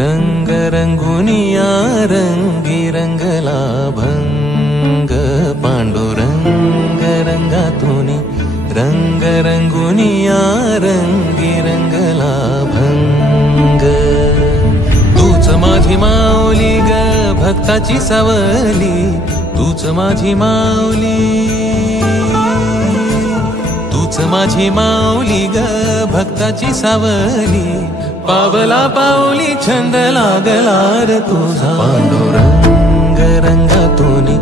रंग रंगुनिया रंगी रंगला भंग पांडुरंग रंगातुनी रंग रंगुनिया रंगी रंगला भंग तूच माझी माऊली ग भक्ताची सावली तूच माझी माऊली तूच माझी माऊली ग भक्ताची सावली पावला पाऊली छंद लागला रे तुझा पांडुरंग रंगातुनी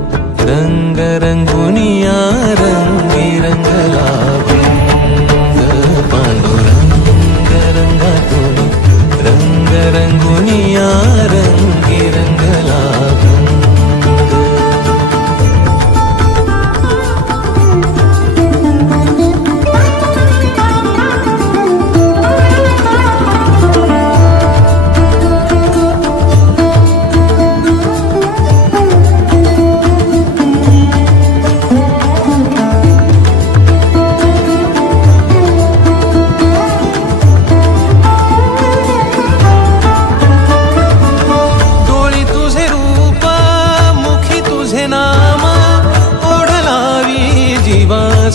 रंग रंगुनिया रंगी रंगला भंग पांडुरंग रंगातुनी रंग रंगुनिया रंगी रंगला भंग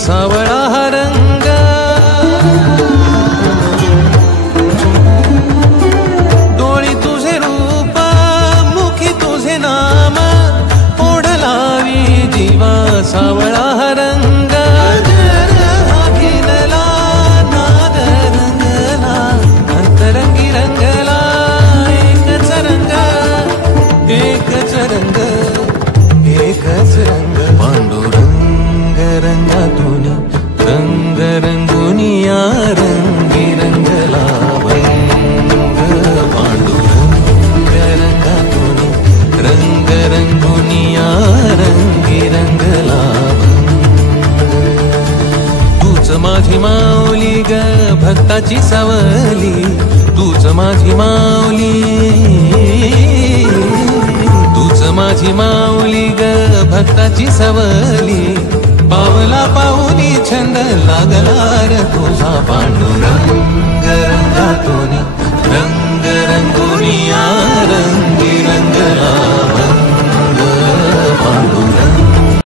सावळा हा रंग डोळी तुझे रूप मुखी तुझे नाम ओढ लावी जीवा सावळा हा रंग घेतला नाद रंगला अंतरंगी रंगला एकच रंग एकच रंग पांडुरंग रंगातुनी रंग रंगुनिया रंगी रंगला भंग पांडुरंग रंगातुनी रंग रंगुनिया रंगी रंगला भंग तूच माझी माऊली ग भक्ताची सावली तूच माझी माऊली तूच माझी माऊली ग भक्ताची सावली पावला पाहुनी छंद लागला रे तुझा पांडुरंग